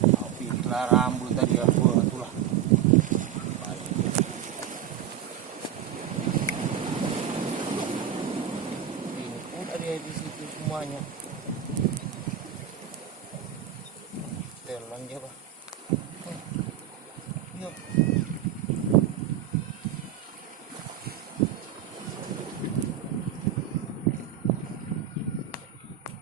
Api rambut tadi ya, itulah. Ini udah dia di situ semuanya. Telan dia, Pak. Yuk.